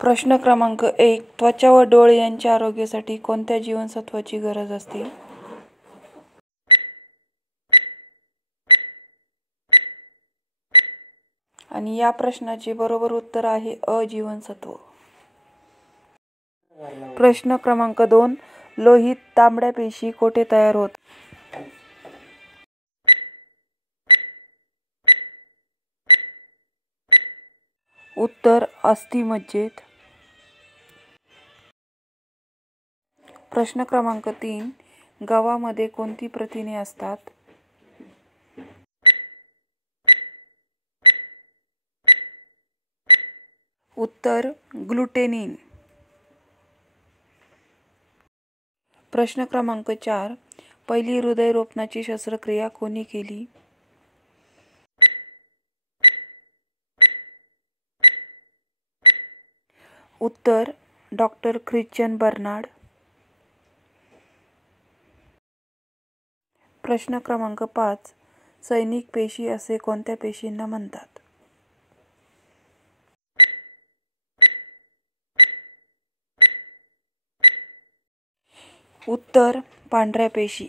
प्रश्न क्रमांक 1. त्वचा व डोळे यांच्या आरोग्यासाठी कोणत्या जीवनसत्वाची गरज असते? आणि या प्रश्नाचे बरोबर उत्तर आहे अ जीवनसत्व. प्रश्न क्रमांक 2. लोहित तांबड्या पेशी कोठे तयार होतात? उत्तर अस्थिमज्जेत. प्रश्न क्रमांक 3. गव्हामध्ये कोणती प्रथिने असतात? उत्तर ग्लुटेनिन. प्रश्न क्रमांक 4. पहिली हृदयरोपणाची शस्त्रक्रिया कोणी केली? उत्तर डॉक्टर ख्रिश्चन बर्नार्ड. प्रश्न क्रमांक 5. सैनिक पेशी असे कोणत्या पेशींना म्हणतात? उत्तर पांढऱ्या पेशी.